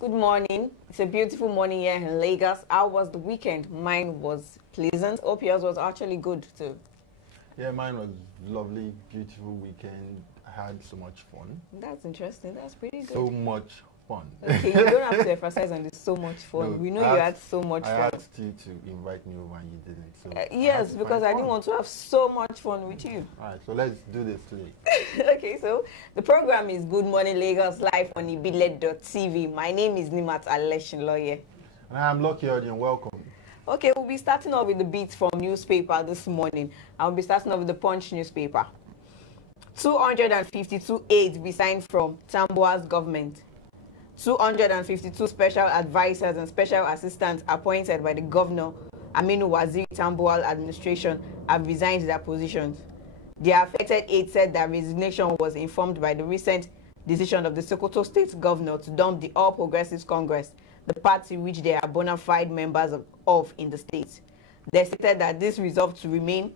Good morning. It's a beautiful morning here in Lagos. How was the weekend? Mine was pleasant. Hope yours was actually good too. Yeah, mine was lovely, beautiful weekend. I had so much fun. That's interesting. That's pretty good. So much fun. Okay, you don't have to emphasize on this so much fun. No, We know you had so much I fun. asked you to invite me over and you didn't. So Yes, because I didn't want to have so much fun with you. All right, so let's do this today. Okay, so the program is Good Morning Lagos live on ibile.tv. My name is Nimat Aleshinloye. And I am Lucky Audience. Welcome. Okay, we'll be starting off with the beats from newspaper this morning. I'll be starting off with the Punch newspaper. 252 aides resigned from Tambuwal's government. 252 special advisors and special assistants appointed by the governor Aminu Waziri Tambuwal administration have resigned their positions. The affected aides said their resignation was informed by the recent decision of the Sokoto state governor to dump the All Progressives Congress, the party which they are bona fide members of in the state. They stated that this resolve to remain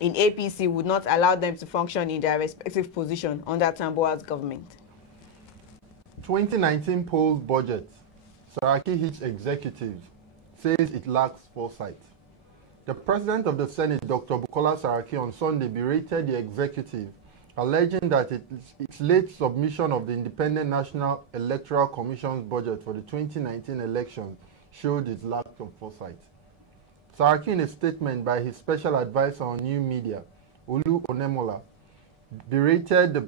in APC would not allow them to function in their respective position under Tambuwal's government. 2019 polls budget. Saraki hits executives, says it lacks foresight. The President of the Senate, Dr. Bukola Saraki, on Sunday berated the executive, alleging that its late submission of the Independent National Electoral Commission's budget for the 2019 election showed its lack of foresight. Saraki, in a statement by his special advisor on new media, Olu Onemola, berated the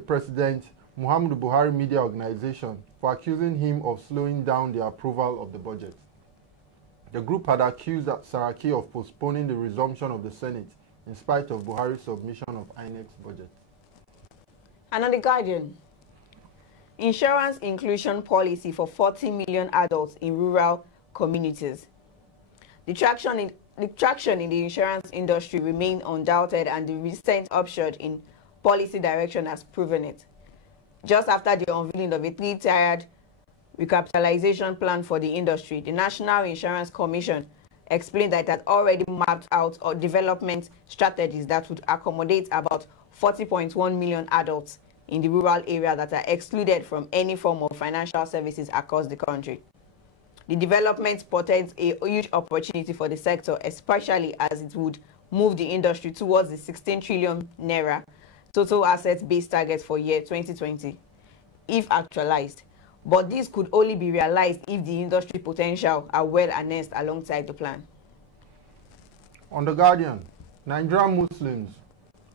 President Muhammadu Buhari Media Organization for accusing him of slowing down the approval of the budget. The group had accused Saraki of postponing the resumption of the Senate in spite of Buhari's submission of INEC's budget. And on The Guardian, insurance inclusion policy for 40 million adults in rural communities. The traction in the insurance industry remains undoubted, and the recent upsurge in policy direction has proven it. Just after the unveiling of a three-tiered recapitalization plan for the industry, the National Insurance Commission explained that it had already mapped out development strategies that would accommodate about 40.1 million adults in the rural area that are excluded from any form of financial services across the country. The development portends a huge opportunity for the sector, especially as it would move the industry towards the 16 trillion naira total assets-based target for year 2020, if actualized. But this could only be realized if the industry potential are well harnessed alongside the plan. On The Guardian, Nigerian Muslims,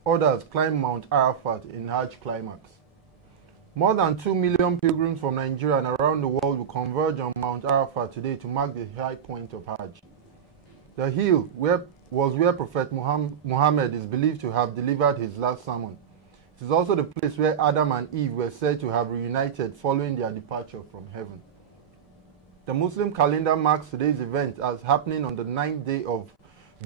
others climb Mount Arafat in Hajj climax. More than 2 million pilgrims from Nigeria and around the world will converge on Mount Arafat today to mark the high point of Hajj. The hill was where Prophet Muhammad is believed to have delivered his last sermon. It is also the place where Adam and Eve were said to have reunited following their departure from heaven. The Muslim calendar marks today's event as happening on the 9th day of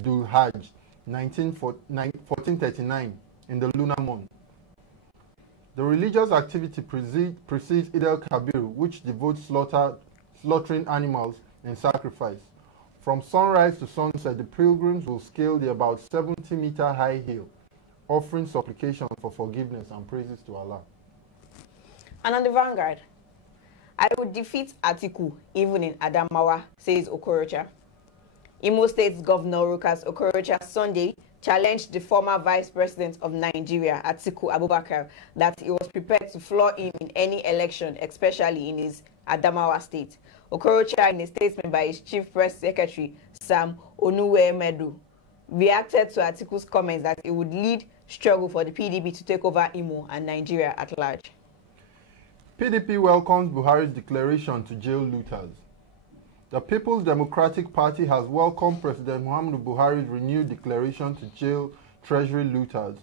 Dhul Hajj, 1439, in the lunar month. The religious activity precedes Eid al-Kabir, which devotes slaughtering animals in sacrifice. From sunrise to sunset, the pilgrims will scale the about 70-meter high hill, offering supplications for forgiveness and praises to Allah. And on The Vanguard, I would defeat Atiku even in Adamawa, says Okorocha. Imo State's Governor Rochas Okorocha Sunday challenged the former Vice President of Nigeria, Atiku Abubakar, that he was prepared to floor him in any election, especially in his Adamawa state. Okorocha, in a statement by his Chief Press Secretary, Sam Onuwemedu, reacted to Atiku's comments that it would lead struggle for the PDP to take over Imo and Nigeria at large. PDP welcomes Buhari's declaration to jail looters. The People's Democratic Party has welcomed President Muhammadu Buhari's renewed declaration to jail Treasury looters,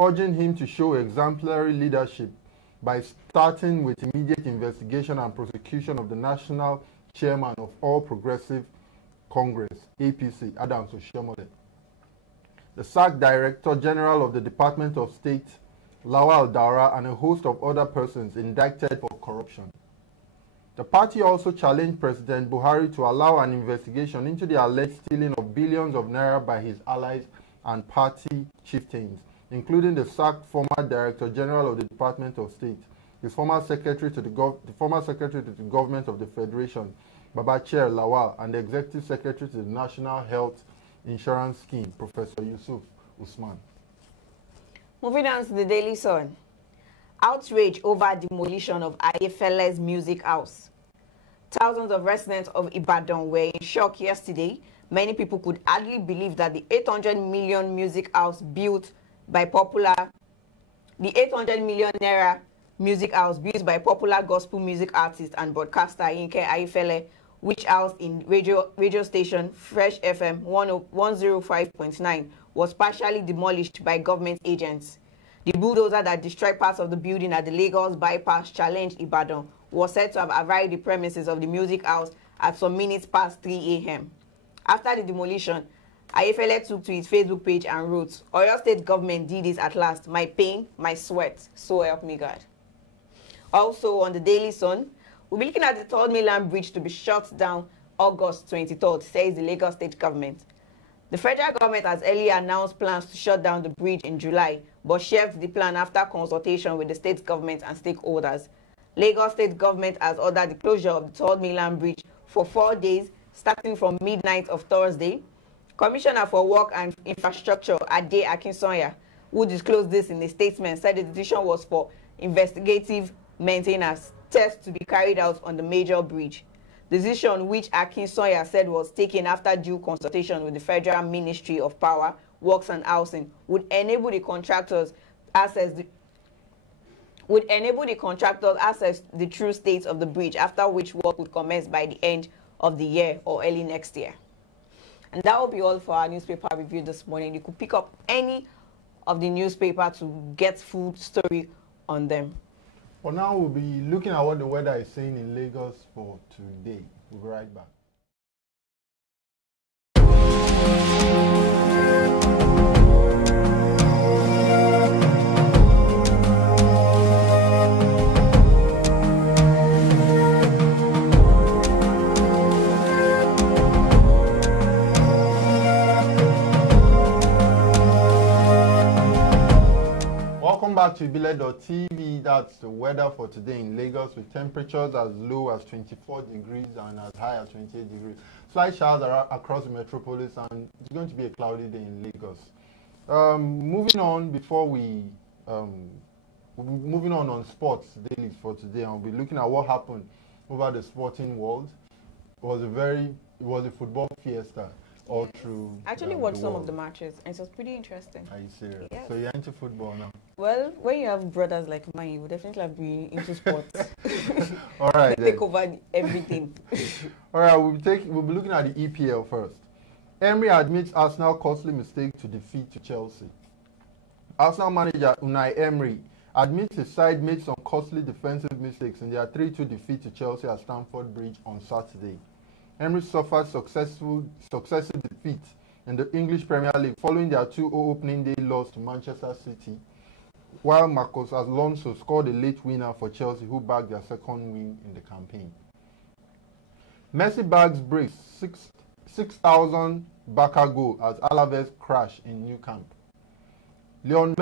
urging him to show exemplary leadership by starting with immediate investigation and prosecution of the National Chairman of All Progressive Congress, APC, Adams Oshiomhole. The sacked Director General of the Department of State, Lawal Daura, and a host of other persons indicted for corruption. The party also challenged President Buhari to allow an investigation into the alleged stealing of billions of naira by his allies and party chieftains, including the sacked former Director General of the Department of State, his former secretary to the government of the Federation, Babachir Lawal, and the executive secretary to the National Health Insurance Scheme, Professor Yusuf Usman. Moving on to the Daily Sun. Outrage over demolition of Ayefele's music house. Thousands of residents of Ibadan were in shock yesterday. Many people could hardly believe that the 800 million music house built by popular, the 800 million naira music house built by popular gospel music artist and broadcaster Yinka Ayefele, which housed in radio station Fresh FM 105.9, was partially demolished by government agents. The bulldozer that destroyed parts of the building at the Lagos bypass Challenge Ibadan was said to have arrived the premises of the music house at some minutes past 3 a.m. After the demolition, Ayefele took to his Facebook page and wrote, "Oyo State government did this at last. My pain, my sweat. So help me God." Also on the Daily Sun, we'll be looking at the Third Mainland Bridge to be shut down August 23rd, says the Lagos State government. The federal government has earlier announced plans to shut down the bridge in July, but shelved the plan after consultation with the state government and stakeholders. Lagos State government has ordered the closure of the Third Mainland Bridge for 4 days, starting from midnight of Thursday. Commissioner for Work and Infrastructure, Ade Akinsanya, who disclosed this in a statement, said the decision was for investigative maintenance tests to be carried out on the major bridge. The decision, which Akinsanya said was taken after due consultation with the Federal Ministry of Power, Works and Housing, would enable the contractors access the true state of the bridge, after which work would commence by the end of the year or early next year. And that will be all for our newspaper review this morning. You could pick up any of the newspaper to get full story on them. For now, we'll be looking at what the weather is saying in Lagos for today. We'll be right back. Welcome back to Ibile.tv. That's the weather for today in Lagos, with temperatures as low as 24 degrees and as high as 28 degrees. Slight showers across the metropolis, and it's going to be a cloudy day in Lagos. Moving on, moving on sports dailies for today, I'll be looking at what happened over the sporting world. It was a football fiesta all through. I actually watched some of the matches, and it was pretty interesting. Are you serious? Yes. So you're into football now? Well, when you have brothers like mine, you would definitely be into sports. All right. They take over everything. All right, we'll be looking at the EPL first. Emery admits Arsenal costly mistake to defeat to Chelsea. Arsenal manager Unai Emery admits his side made some costly defensive mistakes in their 3-2 defeat to Chelsea at Stamford Bridge on Saturday. Emery suffered successive defeats in the English Premier League following their 2-0 opening day loss to Manchester City, while Marcos Alonso scored a late winner for Chelsea, who bagged their second win in the campaign. Messi bags brace 6,000 Barca goal as Alaves crash in Nou Camp. Lionel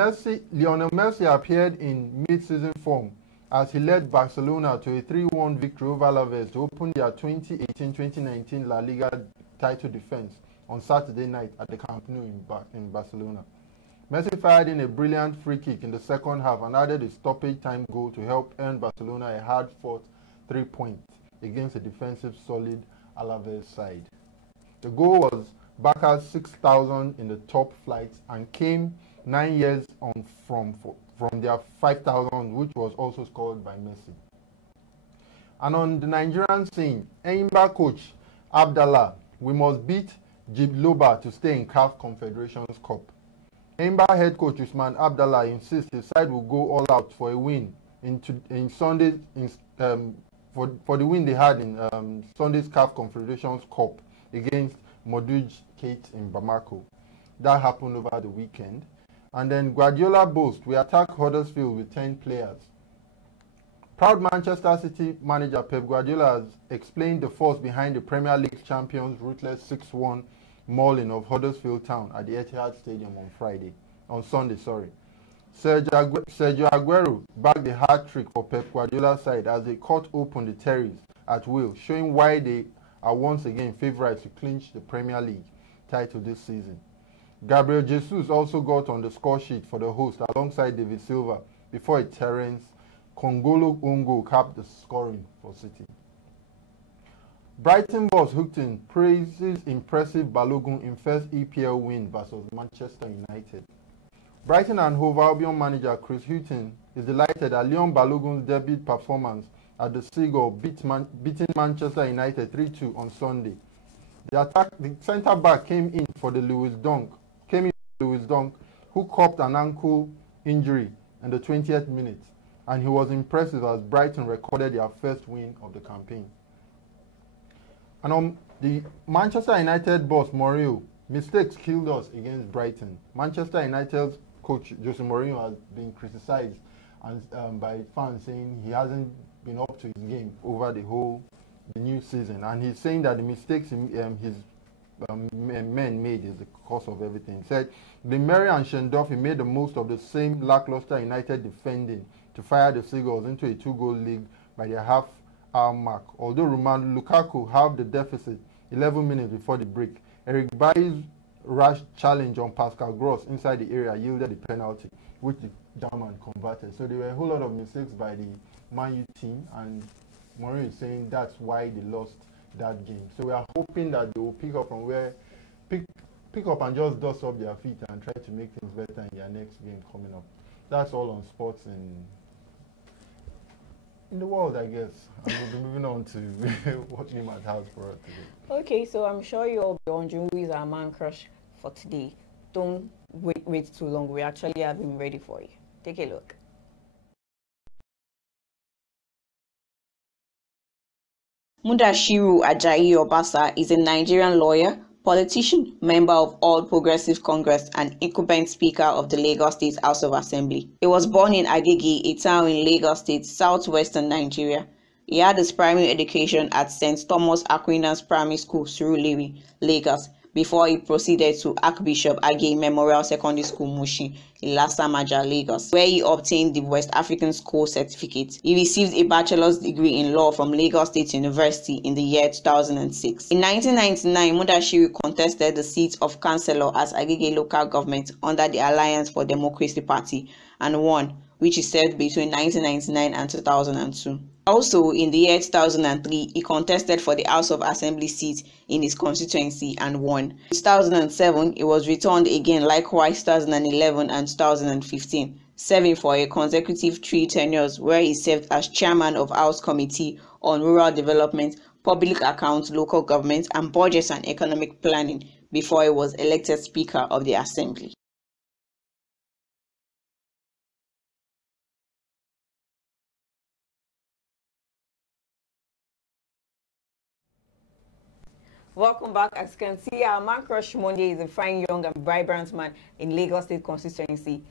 Messi appeared in mid-season form as he led Barcelona to a 3-1 victory over Alaves to open their 2018-2019 La Liga title defense on Saturday night at the Camp Nou in Barcelona. Messi fired in a brilliant free kick in the second half and added a stoppage time goal to help earn Barcelona a hard-fought 3 points against a defensive solid Alaves side. The goal was Barca's 6,000 in the top flight and came 9 years on from their 5,000, which was also scored by Messi. And on the Nigerian scene, Enyimba coach Abdallah, we must beat Jibloba to stay in CAF Confederations Cup. Enyimba head coach Usman Abdallah insists his side will go all out for a win for the win they had in Sunday's CAF Confederations Cup against Moduj Kate in Bamako. That happened over the weekend. And then Guardiola boasts, we attack Huddersfield with 10 players. Proud Manchester City manager Pep Guardiola has explained the force behind the Premier League champions' ruthless 6-1 mauling of Huddersfield Town at the Etihad Stadium on Sunday. Sergio Aguero bagged the hat-trick for Pep Guardiola's side as they cut open the Terries at will, showing why they are once again favourites to clinch the Premier League title this season. Gabriel Jesus also got on the score sheet for the host alongside David Silva before a Terence Kongolo Ongo capped the scoring for City. Brighton boss Houghton praises impressive Balogun in first EPL win versus Manchester United. Brighton and Hove Albion manager Chris Houghton is delighted that Leon Balogun's debut performance at the Seagull beating Manchester United 3-2 on Sunday. The centre-back came in for Lewis Dunk, who copped an ankle injury in the 20th minute, and he was impressive as Brighton recorded their first win of the campaign. And the Manchester United boss Mourinho, mistakes killed us against Brighton. Manchester United's coach Jose Mourinho has been criticized by fans saying he hasn't been up to his game over the new season, and he's saying that the mistakes his men made is the cause of everything. He said Blimeri and Shendorf made the most of the same lackluster United defending to fire the Seagulls into a 2-goal lead by their half-hour mark. Although Romelu Lukaku halved the deficit 11 minutes before the break, Eric Bailly's rash challenge on Pascal Gross inside the area yielded the penalty, which the German converted. So there were a whole lot of mistakes by the Man U team, and Mourinho is saying that's why they lost that game. So we are hoping that they will pick up and just dust up their feet and try to make things better in their next game coming up. That's all on sports in the world, I guess. And we'll be moving on to what Nimat has for us today. Okay, so I'm sure you'll be wondering who is our man crush for today. Don't wait too long. We actually have him ready for you. Take a look. Mudashiru Ajayi Obasa is a Nigerian lawyer, politician, member of All Progressive Congress, and incumbent Speaker of the Lagos State House of Assembly. He was born in Agege, a town in Lagos State, southwestern Nigeria. He had his primary education at St. Thomas Aquinas Primary School, Surulere, Lagos, before he proceeded to Archbishop Agege Memorial Secondary School, Mushin, Ilasamaja, Lagos, where he obtained the West African School Certificate. He received a bachelor's degree in law from Lagos State University in the year 2006. In 1999, Mudashiru contested the seat of councillor at Agege local government under the Alliance for Democracy Party and won, which he served between 1999 and 2002. Also, in the year 2003, he contested for the House of Assembly seat in his constituency and won. In 2007, he was returned again, likewise 2011 and 2015, serving for a consecutive 3 tenures where he served as chairman of House Committee on Rural Development, Public Accounts, Local Government, and Budgets and Economic Planning before he was elected Speaker of the Assembly. Welcome back. As you can see, our man crush Monday is a fine, young, and vibrant man in Lagos State constituency.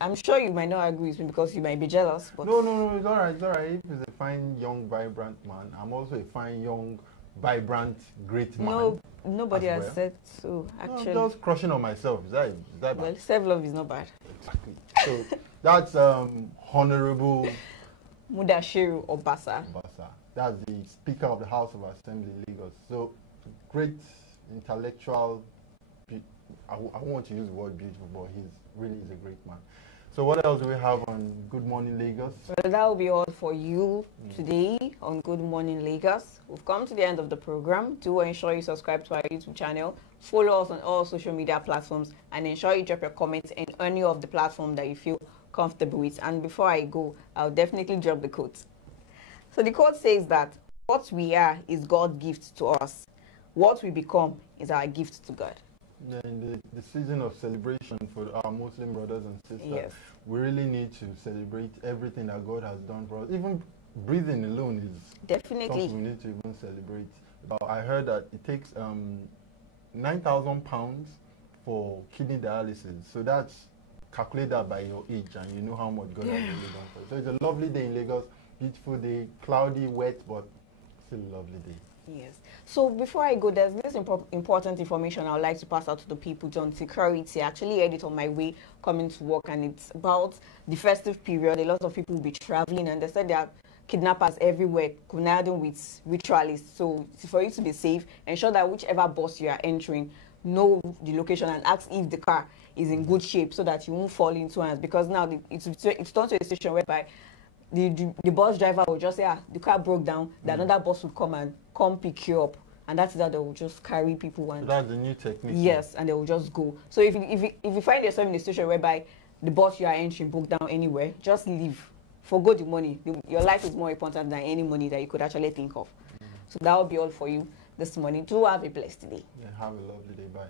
I'm sure you might not agree with me because you might be jealous. But No, it's all right. If he's a fine, young, vibrant man, I'm also a fine, young, vibrant, great man. No, nobody has said so, actually. No, I'm just crushing on myself. Is that bad? Well, self-love is not bad. Exactly. So that's Honorable Mudashiru Obasa. That's the Speaker of the House of Assembly, Lagos. So, great intellectual, I want to use the word beautiful, but he really is a great man. So what else do we have on Good Morning Lagos? Well, that will be all for you today on Good Morning Lagos. We've come to the end of the program. Do ensure you subscribe to our YouTube channel, follow us on all social media platforms, and ensure you drop your comments in any of the platforms that you feel comfortable with. And before I go, I'll definitely drop the quote. So the quote says that what we are is God's gift to us. What we become is our gift to God. In the season of celebration for our Muslim brothers and sisters, yes, we really need to celebrate everything that God has done for us. Even breathing alone is definitely something we need to even celebrate. I heard that it takes 9,000 pounds for kidney dialysis. So that's calculate that by your age, and you know how much God has really done for you. So it's a lovely day in Lagos. Beautiful day, cloudy, wet, but Still a lovely day. Yes. So before I go, there's this important information I would like to pass out to the people. John Security, I actually heard it on my way coming to work, and it's about the festive period. A lot of people will be traveling, and they said there are kidnappers everywhere conniving with ritualists. So for you to be safe, ensure that whichever bus you are entering, know the location and ask if the car is in good shape so that you won't fall into hands. Because now it's turned to a situation whereby the bus driver will just say, the car broke down, another bus will come pick you up, and that's that they will just carry people. And so that's the new technique. Yes, and they will just go. So if you find yourself in a situation whereby the bus you are entering broke down anywhere, just leave. Forgo the money. Your life is more important than any money that you could actually think of. So that will be all for you this morning. Do have a blessed day. Yeah, have a lovely day. Bye.